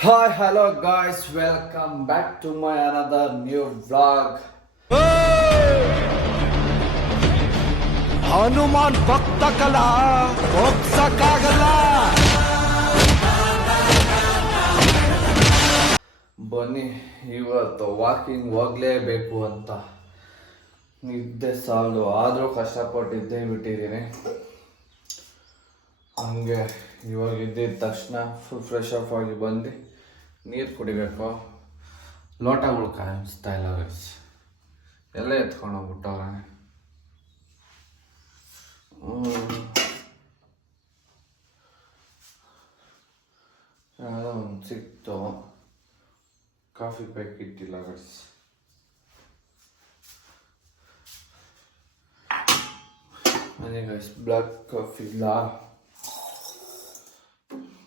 Hi, hello guys, welcome back to my another new vlog. Hanuman ಭಕ್ತ ಕಲಾ ಹೋಗ್ಸಕ್ಕಾಗಲ್ಲ. ಬನ್ನಿ ಇವತ್ತು ವಾಕಿಂಗ್ ಹೋಗ್ಲೇಬೇಕು ಅಂತ ನಿದ್ದೆ ಸಾಲು ಆದರೂ ಕಷ್ಟಪಟ್ಟಿದ್ದೇ ಬಿಟ್ಟಿದ್ದೀನಿ. ಹಂಗೆ ಇವಾಗ ಇದ್ದಿದ್ದ ತಕ್ಷಣ ಫುಲ್ ಫ್ರೆಶ್ ಆಫ್ ಆಗಿ ಬಂದು ನೀರು ಕುಡಿಬೇಕು. ಲೋಟಗಳು ಕಾಣಿಸ್ತಾ ಇಲ್ಲ ಗೈಸ್, ಎಲ್ಲ ಎತ್ಕೊಂಡು ಹೋಗ್ಬಿಟ್ಟವ್ರೆ. ಯಾವುದೋ ಒಂದು ಸಿಕ್ತು, ಕಾಫಿ ಪ್ಯಾಕೆಟ್ ಇಲ್ಲ ಗೈಸ್. ಮನೆ ಗೈಸ್ ಬ್ಲ್ಯಾಕ್ ಕಾಫಿ ಇಲ್ಲ,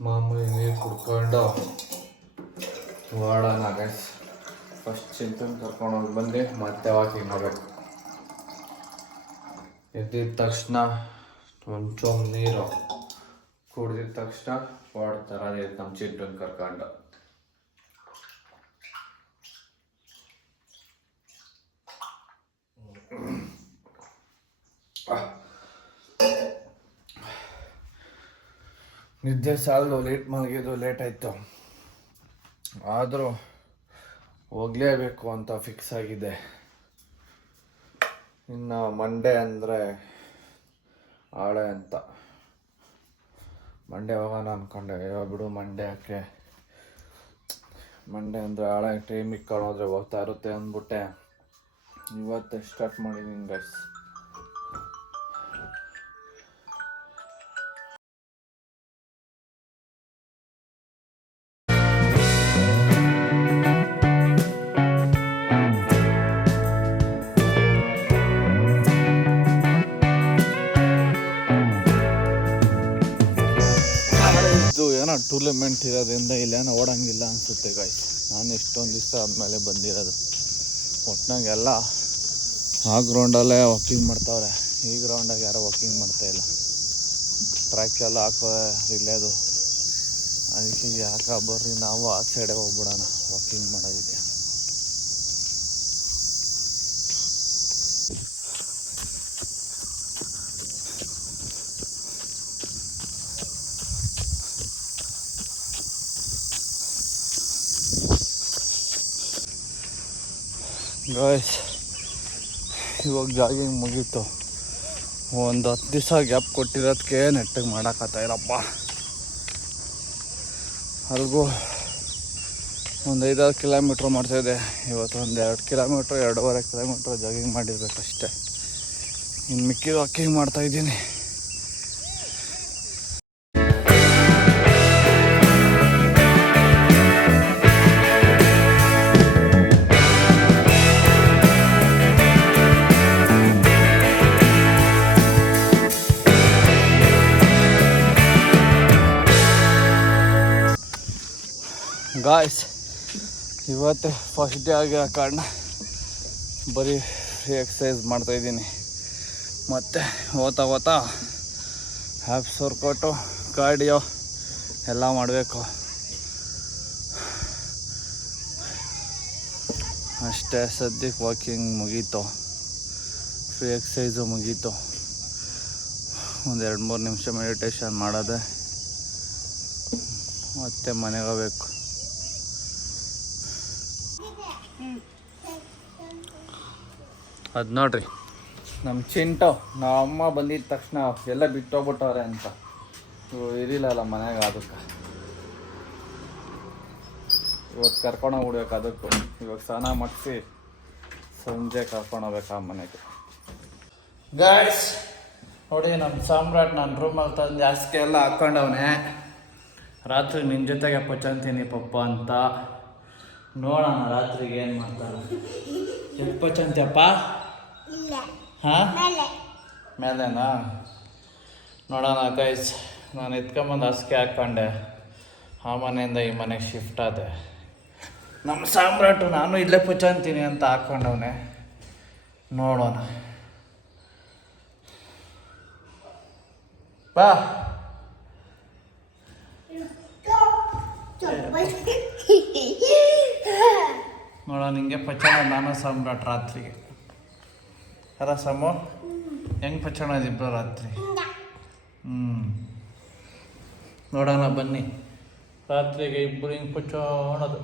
ಮಾಮೂಲಿ ನೀರು ಕುಡ್ಕೊಂಡು ಓಡೋಣ ಗೈಸ್. ಫಸ್ಟ್ ಚಿಂತನ್ ಕರ್ಕೊಂಡೋಗಿ ಬಂದು ಮತ್ತೆ ವಾಕಿಂಗ್ ಮಾಡಬೇಕು. ಎದ್ದಿದ ತಕ್ಷಣ ಒಂಚೂರು ನೀರು ಕುಡ್ದಿದ ತಕ್ಷಣ ಓಡ್ತಾರೆ ಅದೇ ನಮ್ಮ ಚಿಂತನ್ ಕರ್ಕೊಂಡು. ನಿದ್ದೆ ಸಾಲದು, ಲೇಟ್ ಮಲಗಿದ್ದು ಲೇಟ್ ಆಯಿತು, ಆದರೂ ಹೋಗಲೇಬೇಕು ಅಂತ ಫಿಕ್ಸ್ ಆಗಿದೆ. ಇನ್ನು ಮಂಡೇ ಅಂದರೆ ಆಳೆ ಅಂತ, ಮಂಡೇ ಹೋಗೋಣ ಅಂದ್ಕೊಂಡೆ. ಬಿಡು ಮಂಡೇ ಯಾಕೆ, ಮಂಡೇ ಅಂದರೆ ಆಳೆ ಟೈಮ್ ಇಕ್ಕೊಂಡೋದ್ರೆ ಹೋಗ್ತಾ ಇರುತ್ತೆ ಅಂದ್ಬಿಟ್ಟೆ ಇವತ್ತೇ ಸ್ಟಾರ್ಟ್ ಮಾಡಿದ್ದೀನಿ ಗೈಸ್. ಏನೋ ಟೂರ್ನಮೆಂಟ್ ಇರೋದ್ರಿಂದ ಇಲ್ಲೇನೋ ಓಡಂಗಿಲ್ಲ ಅನಿಸುತ್ತೆ ಗಾಯ್ಸ್. ನಾನು ಎಷ್ಟೊಂದು ದಿವಸ ಆದಮೇಲೆ ಬಂದಿರೋದು. ಒಟ್ಟಿನಾಗೆಲ್ಲ ಆ ಗ್ರೌಂಡಲ್ಲೇ ವಾಕಿಂಗ್ ಮಾಡ್ತಾವ್ರೆ, ಈ ಗ್ರೌಂಡಾಗ ಯಾರೋ ವಾಕಿಂಗ್ ಮಾಡ್ತಾಯಿಲ್ಲ. ಟ್ರ್ಯಾಕ್ ಎಲ್ಲ ಹಾಕೋ ರಿಲೇದು, ಅದಕ್ಕೆ ಯಾಕೆ ಬರ್ರಿ ನಾವು ಆ ಸೈಡೆ ಹೋಗ್ಬಿಡೋಣ ವಾಕಿಂಗ್ ಮಾಡೋದಕ್ಕೆ. ಗಾಯ್ಸ್ ಇವಾಗ ಜಾಗಿಂಗ್ ಮುಗೀತು. ಒಂದು 10 ದಿವಸ ಗ್ಯಾಪ್ ಕೊಟ್ಟಿರೋದಕ್ಕೆ ನೆಟ್ಟಿಗೆ ಮಾಡೋಕ್ಕಾಗ್ತಾಯಿಲ್ಲಪ್ಪ. ಅಲ್ಗೂ ಒಂದು 5-6 ಕಿಲೋಮೀಟ್ರ್ ಮಾಡ್ತಾಯಿದ್ದೆ. ಇವತ್ತು ಒಂದು 2 ಕಿಲೋಮೀಟ್ರ್ 2.5 ಕಿಲೋಮೀಟ್ರ್ ಜಾಗಿಂಗ್ ಮಾಡಿರ್ಬೇಕಷ್ಟೆ. ಇನ್ನು ಮಿಕ್ಕಿದ ವಾಕಿಂಗ್ ಮಾಡ್ತಾಯಿದ್ದೀನಿ. ಗಾಯ್ಸ್ ಇವತ್ತು ಫಸ್ಟ್ ಡೇ ಆಗಿರೋ ಕಾರಣ ಬರೀ ಫ್ರೀ ಎಕ್ಸಸೈಸ್ ಮಾಡ್ತಾಯಿದ್ದೀನಿ. ಮತ್ತು ಓದ್ತಾ ಹ್ಯಾಪ್ಸ್ ವರ್ಕೌಟು, ಕಾರ್ಡಿಯೋ ಎಲ್ಲ ಮಾಡಬೇಕು ಅಷ್ಟೇ. ಸದ್ಯಕ್ಕೆ ವಾಕಿಂಗ್ ಮುಗೀತು, ಫ್ರೀ ಎಕ್ಸಸೈಸು ಮುಗೀತು. ಒಂದು 2-3 ನಿಮಿಷ ಮೆಡಿಟೇಷನ್ ಮಾಡೋದೆ, ಮತ್ತೆ ಮನೆಗೆ ಹೋಗ್ಬೇಕು. ಅದು ನೋಡ್ರಿ ನಮ್ಮ ಚಿಂಟು, ನಮ್ಮ ಅಮ್ಮ ಬಂದಿದ್ದ ತಕ್ಷಣ ಎಲ್ಲ ಬಿಟ್ಟೋಗ್ಬಿಟ್ಟವ್ರೆ ಅಂತ ಇರಿಲ್ಲಲ್ಲ ಮನೆಗೆ. ಅದಕ್ಕೆ ಇವತ್ತು ಕರ್ಕೊಂಡೋಗ್ಬಿಡ್ಬೇಕು. ಅದಕ್ಕೂ ಇವಾಗ ಸ್ನಾನ ಮಾಡಿಸಿ ಸಂಜೆ ಕರ್ಕೊಂಡೋಗ್ಬೇಕು ಆ ಮನೆಗೆ. ಗಾಯ್ಸ್ ನೋಡಿ, ನಮ್ಮ ಸಾಮ್ರಾಟ್ ನನ್ನ ರೂಮಲ್ಲಿ ತಂದು ಜಾಸ್ತಿ ಎಲ್ಲ ಹಾಕ್ಕೊಂಡವನೆ. ರಾತ್ರಿ ನಿನ್ನ ಜೊತೆಗೆ ಪಚಂತೀನಿ ಪಪ್ಪ ಅಂತ. ನೋಡೋಣ ರಾತ್ರಿಗೆ ಏನು ಮಾಡ್ತಾನೆ. ಎಷ್ಟು ಪಚಂತಿಯಪ್ಪ? ಹಾಂ ಮೇಲೆನಾ? ನೋಡೋಣ ಗೈಸ್. ನಾನು ಎತ್ಕೊಂಬಂದು ಹಾಸಿಗೆ ಹಾಕ್ಕೊಂಡೆ, ಆ ಮನೆಯಿಂದ ಈ ಮನೆಗೆ ಶಿಫ್ಟ್ ಆದೆ. ನಮ್ಮ ಸಾಮ್ರಾಟು ನಾನು ಇಲ್ಲೇ ಪಚಂತೀನಿ ಅಂತ ಹಾಕ್ಕೊಂಡವನೆ. ನೋಡೋಣ ಬಾ. ನೋಡ ನಿಂಗೆ ಪಚ್ಚಣ ನಾನು ಸಾಮ್ರಾಟ್ ರಾತ್ರಿಗೆ ಅರ ಸಮೋ ಹೆಂಗೆ ಪಚ್ಚಣ ಇಬ್ರು ರಾತ್ರಿ ನೋಡೋಣ ಬನ್ನಿ ರಾತ್ರಿಗೆ ಇಬ್ಬರು ಹಿಂಗೆ ಪಚ್ಚೋಣದು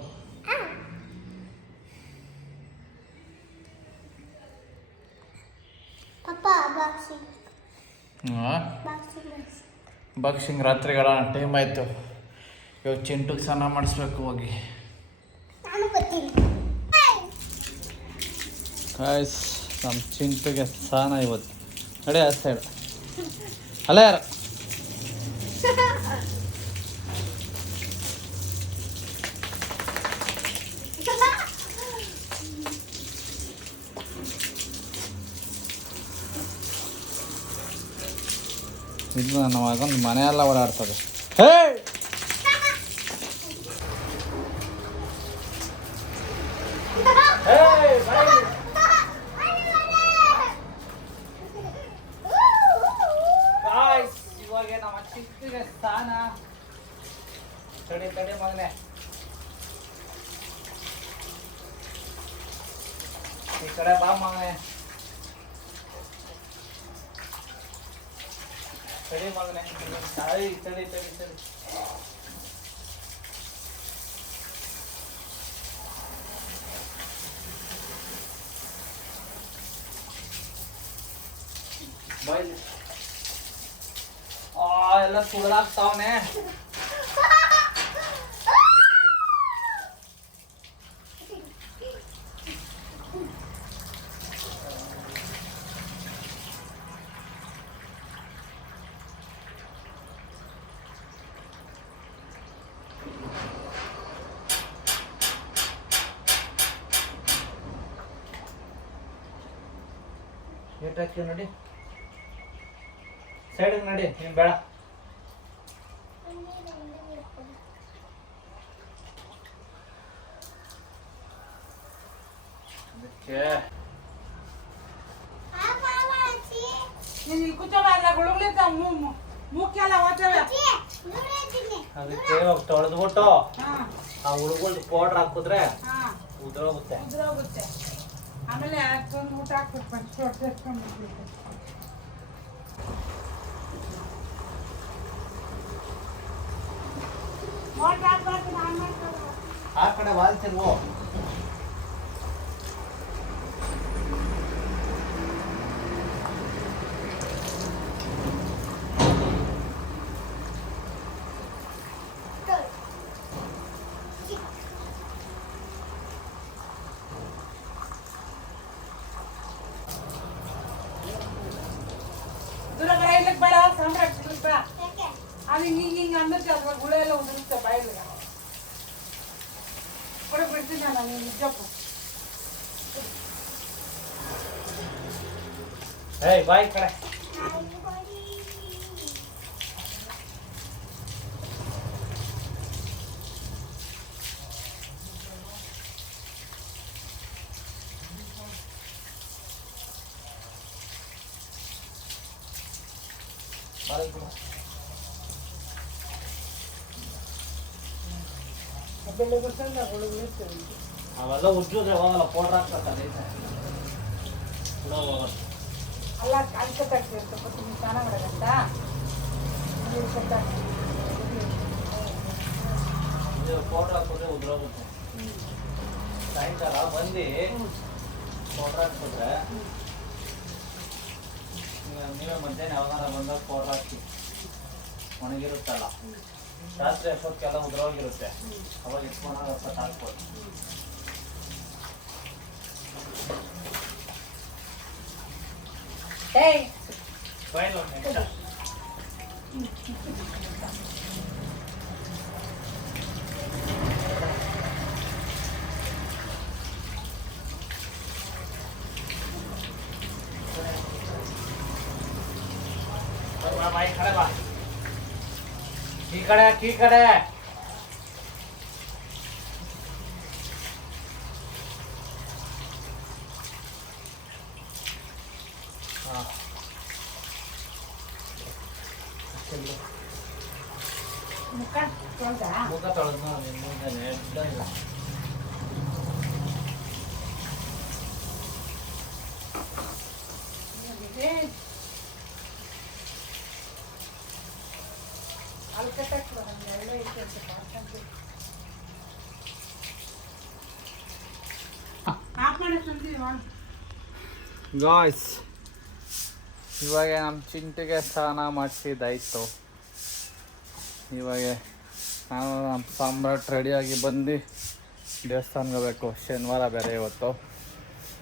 ಬಾಕ್ಸಿಂಗ್ ರಾತ್ರಿಗಳ ಟೈಮ್ ಆಯಿತು ಇವಾಗ ಚಿಂಟುಗೆ ಸ್ನಾನ ಮಾಡಿಸ್ಬೇಕು ಹೋಗಿ ಕಾಯ್ಸ್ ನಮ್ಮ ಚಿಂಟುಗೆ ಸ್ನಾನ ಇವತ್ತು ನಡಿ ಆ ಸೈಡ್ ಅಲ್ಲ ಯಾರು ಇದು ನನ್ನ ಮಗನ ಮನೆಯೆಲ್ಲ ಓಡಾಡ್ತದೆ ಹೇ ಇವಾಗ ನಮ್ಮ ಚಿಕ್ಕಗೆ ಸ್ಥಾನ ತಡಿ ತಡಿ ಮಗನೆ ಈ ಕಡೆ ಬಾ ಮಗನೆ ತಡಿ ಮಗನೆ ತಡಿ ತಡಿ ತಡಿ ತಡಿ ಬಾಯ್ ಎಲ್ಲ ಸುಡಲಾಗ್ತಾವನೆ ಏಟ್ ಹಾಕ್ತೀವಿ ನೋಡಿ ಸೈಡಿಗೆ ನಡಿ ನೀನು ಬೇಡ ಅದಕ್ಕೆ ಅದಕ್ಕೆ ತೊಳೆದ್ಬಿಟ್ಟು ಆ ಹುಡುಗಳ್ದು ಪೌಡ್ರ್ ಹಾಕಿದ್ರೆ ಉದ್ರೋಗುತ್ತೆ ಆಮೇಲೆ ಊಟ ಹಾಕ್ಬಿಟ್ಟು ಆ ಕಡೆ ವಾಲ್ತಿರ್ವು ಅದು ಹಿಂಗೆ ಅನ್ನಕ್ಕೆ ಅದ್ರ ಗುಳ ಎಲ್ಲ ಉದುರುತ್ತೆ ಬಾಯಿಲಿಗೆ ಕೂಡ ಬಿಡ್ತೀನಿ ನಾನು ನಿಜಕ್ಕೂ ಏಯ್ ಬಾಯ್ ಕಡೆ ಅವೆಲ್ಲ ಉಜ್ಜಿದ್ರೆ ಹೋಗಲ್ಲ ಪೌಡ್ರ್ ಹಾಕ್ಬೇಕಲ್ಲ ಅಲ್ಲ ಕಾಲ್ಕತ್ತಾಗ್ತಿರ್ತಪ್ಪ ತುಂಬ ಚೆನ್ನಾಗಂತ ಪೌಡ್ರ್ ಹಾಕಿದ್ರೆ ಉದ್ರೋಗುತ್ತೆ ಸಾಯಂಕಾಲ ಬಂದು ಪೌಡ್ರ್ ಹಾಕ್ಬಿಟ್ರೆ ನೀವೇ ಮಧ್ಯಾಹ್ನ ಯಾವಾಗಾರ ಬಂದಾಗ ಪೌಡ್ರ್ ಹಾಕಿ ಒಣಗಿರುತ್ತಲ್ಲ ರಾತ್ರಿ ಅಷ್ಟೊತ್ತಿಗೆಲ್ಲ ಉದ್ರೋಗಿರುತ್ತೆ ಅವಾಗ ಇಟ್ಕೊಂಡಾಗ ಸ್ವಲ್ಪ ಹಾಕ್ಬೋದು ಬಾಯ್ ನೋಡಿ ಬಾಯ್ ಕಡೆ ಬಾ ಈ ಕಡೆ ಮುಖ ಮುಖ ತೊಳೆದು ನೋಡಿ ಮುಂಜಾನೆ ಗಾಯ್ಸ್ ಇವಾಗ ನಮ್ಮ ಚಿಂಟಿಗೆ ಸ್ನಾನ ಮಾಡಿಸಿದ್ದಾಯಿತು. ಇವಾಗ ನಾವು ನಮ್ಮ ಸಾಮ್ರಾಟ್ ರೆಡಿಯಾಗಿ ಬಂದು ದೇವಸ್ಥಾನಕ್ಕೆ ಹೋಗ್ಬೇಕು. ಶನಿವಾರ ಬೇರೆ ಇವತ್ತು.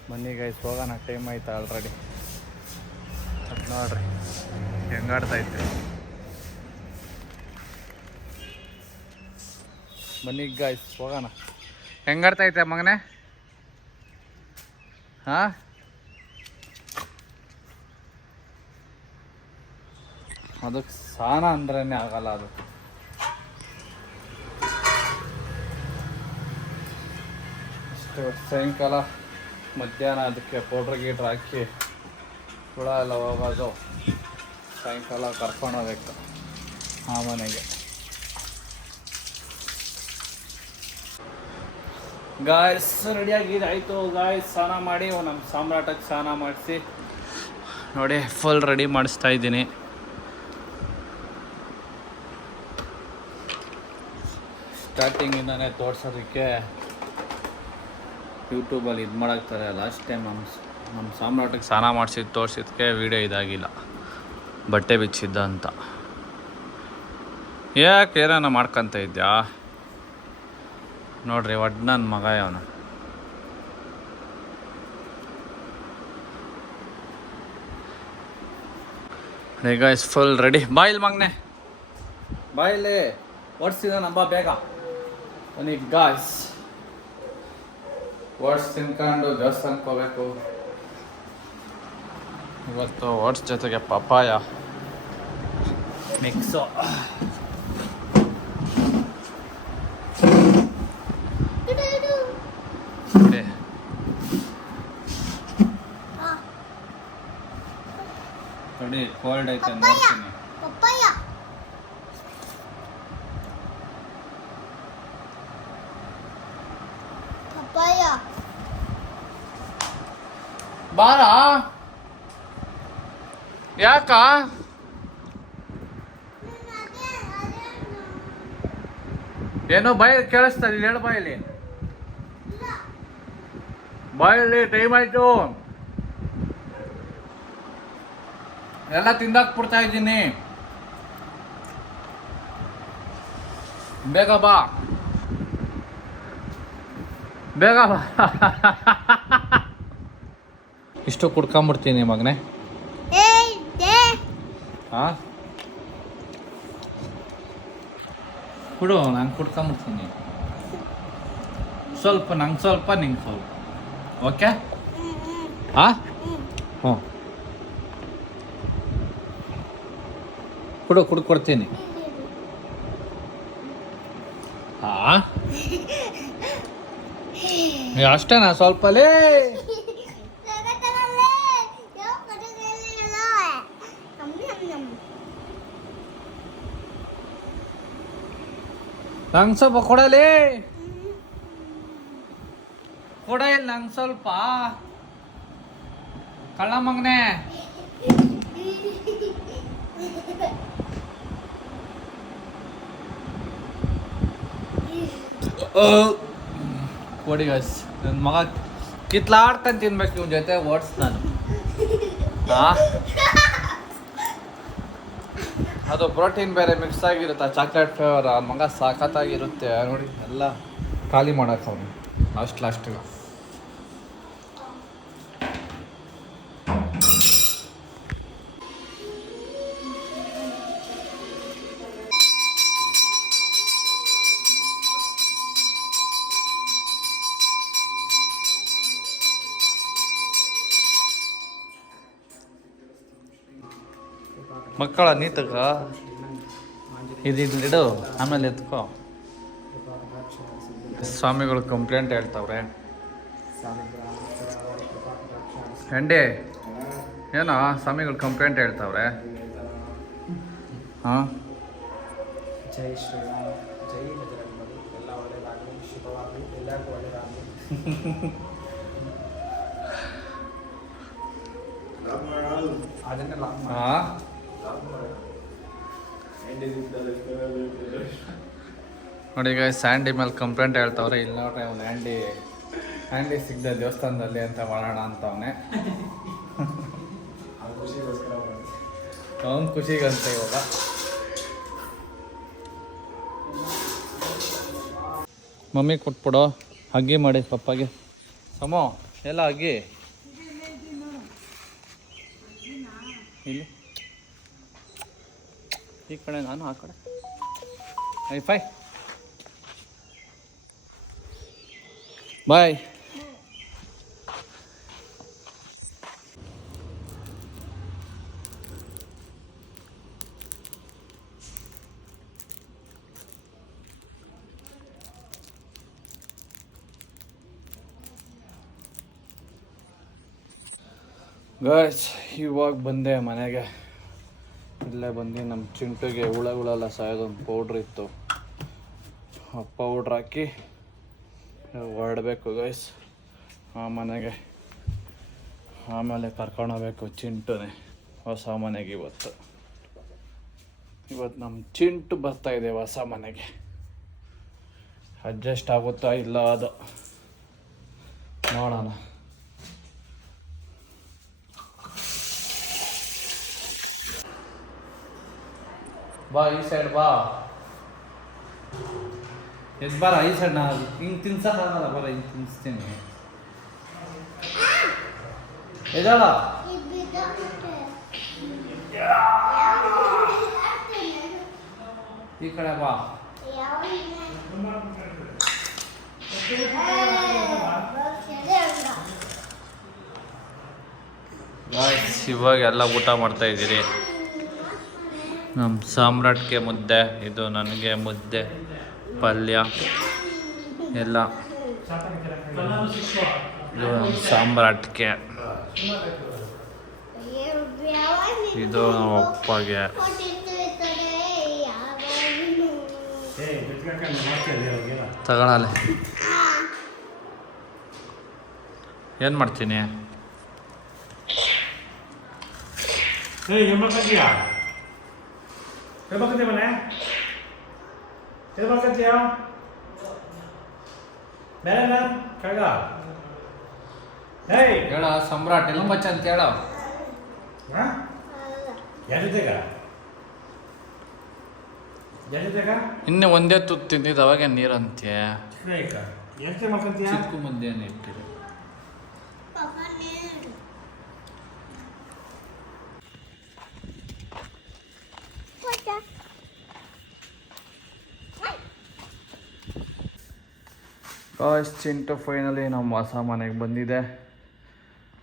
ಬನ್ನಿ ಗೈಸ್ ಹೋಗೋಣ, ಟೈಮ್ ಆಯ್ತು ಆಲ್ರೆಡಿ. ಅದು ನೋಡ್ರಿ ಹೆಂಗಾಡ್ತೈತೆ. ಬನ್ನಿ ಗೈಸ್ ಹೋಗೋಣ. ಹೆಂಗಾಡ್ತೈತೆ ಮಗನೇ? ಹಾಂ, ಅದಕ್ಕೆ ಸ್ನಾನ ಅಂದ್ರೇ ಆಗಲ್ಲ. ಅದು ಇಷ್ಟು ಸಾಯಂಕಾಲ ಮಧ್ಯಾಹ್ನ ಅದಕ್ಕೆ ಪೌಡ್ರ್ ಗೀಡ್ರ್ ಹಾಕಿ ಹುಳ ಎಲ್ಲ ಹೋಗೋದು. ಸಾಯಂಕಾಲ ಕರ್ಕೊಂಡು ಹೋಗ್ಬೇಕು ಆ ಮನೆಗೆ. ಗಾಯ್ಸ್ ರೆಡಿಯಾಗಿ ಆಯಿತು. ಗಾಯ್ಸ್ ಸ್ನಾನ ಮಾಡಿ ನಮ್ಮ ಸಾಮ್ರಾಟಕ್ಕೆ ಸ್ನಾನ ಮಾಡಿಸಿ ನೋಡಿ ಫುಲ್ ರೆಡಿ ಮಾಡಿಸ್ತಾ ಇದ್ದೀನಿ. ಸ್ಟಾರ್ಟಿಂಗಿಂದನೇ ತೋರ್ಸೋದಕ್ಕೆ ಯೂಟ್ಯೂಬಲ್ಲಿ ಇದು ಮಾಡಾಕ್ತಾರೆ. ಲಾಸ್ಟ್ ಟೈಮ್ ನಮ್ಮ ಸಾಮ್ರಾಟಕ್ಕೆ ಸ್ನಾನ ಮಾಡಿಸಿದ್ದು ತೋರಿಸಿದ್ದಕ್ಕೆ ವೀಡಿಯೋ ಇದಾಗಿಲ್ಲ, ಬಟ್ಟೆ ಬಿಚ್ಚಿದ್ದ ಅಂತ. ಯಾಕೆ ಏನಾನ ಮಾಡ್ಕೊತ ಇದ್ಯಾ? ನೋಡ್ರಿ ಒಡ್ ನನ್ನ ಮಗ ಅವನು. ಈಗ ಇಸ್ ಫುಲ್ ರೆಡಿ. ಬಾಯಿಲ್ ಮಗನೆ, ಬಾಯಿಲಿ ಓಡಿಸಿದ ನಂಬ ಬೇಗ. ಬನ್ನಿ ಗಾಯ್ಸ್, ಓಟ್ಸ್ ತಿನ್ಕೊಂಡು ದೇವಸ್ಥಾನಕ್ಕೆ ಹೋಗ್ಬೇಕು. ಇವತ್ತು ಓಟ್ಸ್ ಜೊತೆಗೆ ಪಪ್ಪಾಯ ಮಿಕ್ಸು. ನೋಡಿ ಕೋಲ್ಡ್ ಐತೆ ನೋಡ್ತೀನಿ. ಬಾರ ಯಾಕ ಏನೋ ಬಾಯಿ ಕೇಳಿಸ್ತಾ ಇಲ್ಲ, ಹೇಳು ಬಾಯಲ್ಲಿ. ಬಾಯಲ್ಲಿ ಟೈಮ್ ಆಯ್ತು, ಎಲ್ಲ ತಿಂದಾಕ್ಬಿಡ್ತಾ ಇದ್ದೀನಿ. ಬೇಗ ಬಾ, ಬೇಗ ಬಾ. ಇಷ್ಟು ಕುಡ್ಕೊಂಬಿಡ್ತೀನಿ ಮಗನೇ. ಹಾಂ ಕುಡು, ನಾನು ಕುಡ್ಕೊಂಬಿಡ್ತೀನಿ. ಸ್ವಲ್ಪ ನಂಗೆ ಸ್ವಲ್ಪ, ನಿಂಗೆ ಸ್ವಲ್ಪ. ಓಕೆ? ಹಾಂ ಹ್ಞೂ ಕೊಡ್ತೀನಿ. ಹಾಂ ಅಷ್ಟೇನಾ? ಸ್ವಲ್ಪಲೇ ನಂಗೆ ಸ್ವಲ್ಪ ಕೊಡಲೇ, ಕೊಡ ಇಲ್ಲ ನಂಗೆ ಸ್ವಲ್ಪ. ಕಳ್ಳ ಮಗನೇ. ಕೊಡಿ ಗೈಸ್, ನನ್ನ ಮಗ ಕಿತ್ಲಾಡ್ಕೊಂಡು ತಿನ್ಬೇಕು ಇವ್ನ ಜೊತೆ ಓಟ್ಸ್ ನಾನು. ಅದು ಪ್ರೋಟೀನ್ ಬೇರೆ ಮಿಕ್ಸ್ ಆಗಿರುತ್ತೆ, ಚಾಕ್ಲೇಟ್ ಫ್ಲೇವರ್. ಆ ಮಗ ಸಾಕತ್ತಾಗಿರುತ್ತೆ ನೋಡಿ. ಎಲ್ಲ ಖಾಲಿ ಮಾಡಕ್ಕೆ ಅವನು ಲಾಸ್ಟಿಗೆ. ಮಕ್ಕಳ ನೀತಕ್ಕ ಇದಿಡು, ಆಮೇಲೆ ಎತ್ಕೋ. ಸ್ವಾಮಿಗಳು ಕಂಪ್ಲೇಂಟ್ ಹೇಳ್ತಾವ್ರೆ. ಹೆಂಡೆ ಏನೋ ಸ್ವಾಮಿಗಳು ಕಂಪ್ಲೇಂಟ್ ಹೇಳ್ತಾವ್ರೆ. ಹಾಂ ಜೈ ಶ್ರೀರಾಮ್, ಜೈ ಬಜರಂಗಬಲಿ. ಎಲ್ಲ ಒಳ್ಳೇದಾಗಲಿ, ಶುಭವಾಗಲಿ, ಎಲ್ಲರಿಗೂ ಒಳ್ಳೇದಾಗಲಿ. ಅದನ್ನೇ ಲಾಕ್ ಮಾಡಿ. ಹಾಂ ನೋಡಿ ಈಗ ಸ್ಯಾಂಡಿ ಮೇಲೆ ಕಂಪ್ಲೇಂಟ್ ಹೇಳ್ತಾವ್ರೆ. ಇಲ್ಲಿ ನೋಡ್ರಿ ಅವ್ನು ಹ್ಯಾಂಡಿ ಸಿಗ್ದೆ ದೇವಸ್ಥಾನದಲ್ಲಿ ಅಂತ ಮಾಡೋಣ ಅಂತವನೆ. ಅವನು ಖುಷಿಗಂತ ಇವಾಗ. ಮಮ್ಮಿ ಕೊಟ್ಬಿಡು, ಹಗ್ಗಿ ಮಾಡಿ ಪಪ್ಪಾಗೆ. ಸಮೋ ಎಲ್ಲ ಹಗ್ಗಿ ಇಲ್ಲಿ ಈ ಕಡೆ, ನಾನು ಆ ಕಡೆ. ಫೈ ಬಾಯ್. ಗೈಸ್ ಇವಾಗ ಬಂದೆ ಮನೆಗೆ. ಇಲ್ಲೇ ಬಂದು ನಮ್ಮ ಚಿಂಟುಗೆ ಹುಳಗಳೆಲ್ಲ ಸಾಯೋದೊಂದು ಪೌಡ್ರ್ ಇತ್ತು. ಆ ಪೌಡ್ರ್ ಹಾಕಿ ಹೊರಡಬೇಕು ಗೈಸ್ ಆ ಮನೆಗೆ. ಆಮೇಲೆ ಕರ್ಕೊಂಡೋಗ್ಬೇಕು ಚಿಂಟುನೇ ಹೊಸ ಮನೆಗೆ. ಇವತ್ತು ನಮ್ಮ ಚಿಂಟು ಬರ್ತಾಯಿದೆ ಹೊಸ ಮನೆಗೆ. ಅಡ್ಜಸ್ಟ್ ಆಗುತ್ತಾ ಇಲ್ಲ ಅದು ನೋಡೋಣ. ಬಾ ಈ ಸೈಡ್ ಬಾ. ಎದ್ದು ಬಾರ ಈ ಸೈಡ್. ನಾನು ಹಿಂಗೆ ತಿನ್ಸಕ್ಕಾಗಲ್ಲ, ಬರ ಹಿಂಗೆ ತಿನ್ನಿಸ್ತೀನಿ. ಎದ್ದಾಳ ಈ ಕಡೆ ಬಾ. ಇವಾಗ ಎಲ್ಲ ಊಟ ಮಾಡ್ತಾ ಇದ್ದೀರಿ. ನಮ್ಮ ಸಾಮ್ರಾಟ್ಗೆ ಮುದ್ದೆ, ಇದು ನನಗೆ ಮುದ್ದೆ, ಪಲ್ಯ ಎಲ್ಲ. ಇದು ನಮ್ಮ ಸಾಮ್ರಾಟ್ಗೆ, ಇದು ನಮ್ಮ ಅಪ್ಪಗೆ. ತಗೊಳಲೆ ಏನು ಮಾಡ್ತೀನಿ? ಹೇಳ ಸಮ್ರಾಟ್ ಎಲ್ಲ ಮಚ್ಚ ಅಂತ ಹೇಳ. ಇನ್ನು ಒಂದೇ ತುತ್ತು ತಿಂದಿದ್ದು ಅವಾಗ ನೀರಂತೆ. ಚಿಕ್ಕ ಮುದ್ದೆಯನ್ನು ಇಟ್ಟಿರಿ. ಚಿಂಟು ಫೈನಲಿ ನಮ್ಮ ಹೊಸ ಮನೆಗೆ ಬಂದಿದೆ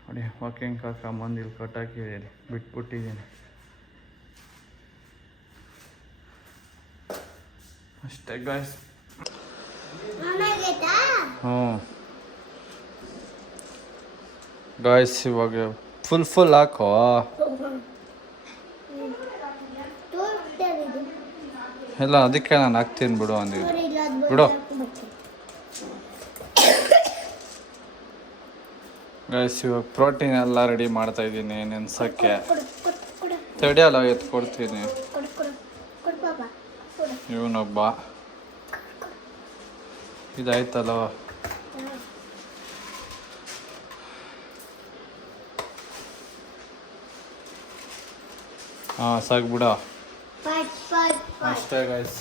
ನೋಡಿ. ವಾಕಿಂಗ್ ಕರ್ಕೊಂಬಂದು ಇಲ್ಲಿ ಕಟ್ಟಾಕಿದ್ದೀನಿ, ಬಿಟ್ಬಿಟ್ಟಿದ್ದೀನಿ ಅಷ್ಟೇ ಗಾಯ್ಸ್. ಹ್ಞೂ ಗಾಯ್ಸ್ ಇವಾಗ ಫುಲ್ ಹಾಕೋ. ಇಲ್ಲ ಅದಕ್ಕೆ ನಾನು ಹಾಕ್ತೀನಿ ಬಿಡು ಅಂದಿದ್ದು. ಬಿಡು ಗೈಸ್, ಇವಾಗ ಪ್ರೋಟೀನ್ ಎಲ್ಲ ರೆಡಿ ಮಾಡ್ತಾ ಇದ್ದೀನಿ ನೆನ್ಸಕ್ಕೆ. ತಡಿಯಲ್ಲ ಎತ್ತು ಕೊಡ್ತೀನಿ. ಇವನೊಬ್ಬ ಇದಾಯ್ತಲ್ಲ. ಹಾಂ ಸಾಕು ಬಿಡ ಅಷ್ಟೇ ಗೈಸ್.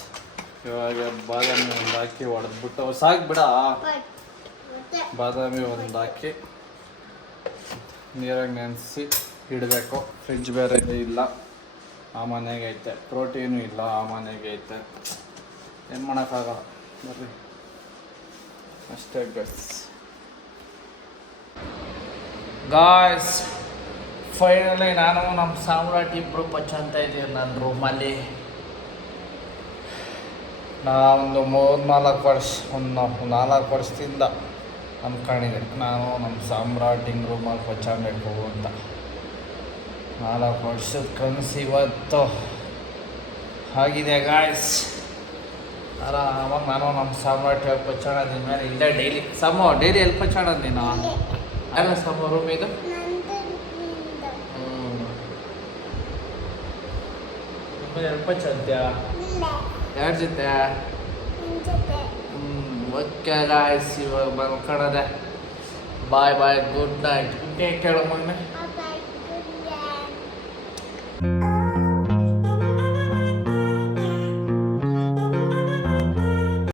ಇವಾಗ ಬಾದಾಮಿ ಒಂದು ಹಾಕಿ ಹೊಡೆದ್ಬಿಟ್ಟು ಸಾಕು ಬಿಡ. ಬಾದಾಮಿ ಒಂದು ಹಾಕಿ ನೀರಾಗಿ ನೆನೆಸಿ ಇಡಬೇಕು. ಫ್ರಿಜ್ ಬೇರೆ ಇಲ್ಲ, ಆ ಮನೆಗೆ ಐತೆ. ಪ್ರೋಟೀನು ಇಲ್ಲ, ಆ ಮನೆಗೆ ಐತೆ. ಏನು ಮಾಡೋಕ್ಕಾಗಲ್ಲ ಬರ್ರಿ ಅಷ್ಟೇ ಗಾಯ್ಸ್. ಫೈನಲಿ ನಾನು ನಮ್ಮ ಸಾಮ್ರಾಟ್ ಇಬ್ಬರು ಪಚ್ಚಂತ ಇದ್ದೀವಿ ನನ್ನ ರೂಮಲ್ಲಿ. ನಾವೊಂದು 4 ವರ್ಷದಿಂದ ಅಂದ್ಕೊಂಡಿದ್ದೆ ನಾನು ನಮ್ಮ ಸಾಮ್ರಾಟ್ ಹಿಂಗೆ ರೂಮಲ್ಲಿ ಪಚ್ಚಾಂಬೇಕು ಅಂತ. 4 ವರ್ಷದ ಕನಸು ಇವತ್ತು ಆಗಿದೆ ಗಾಯ್ಸ್. ಆರಾಮಾಗಿ ನಾನು ನಮ್ಮ ಸಾಮ್ರಾಟ್ ಹೆಲ್ಪ್ ಹಚ್ಚೋಣ ನಿನ್ನ ಮೇಲೆ ಇಲ್ಲೇ ಡೈಲಿ ಡೈಲಿ ಹೆಲ್ಪ್ ಹಚ್ಚೋಣ ನೀನು ಯಾರ ಸಾಮ ರೂಮ್ ಇದು ಹೆಲ್ಪ್ ಹಚ್ಚಂತ್ಯ ಯಾರ ಜೊತೆ ಓಕೆ ಗಾಯ್ಸ್ ಇವಾಗ ಮಲ್ಕೊಳ್ಳೋದೆ ಬಾಯ್ ಬಾಯ್ ಗುಡ್ ನೈಟ್ ಕೇಳೋ ಮಗನೇ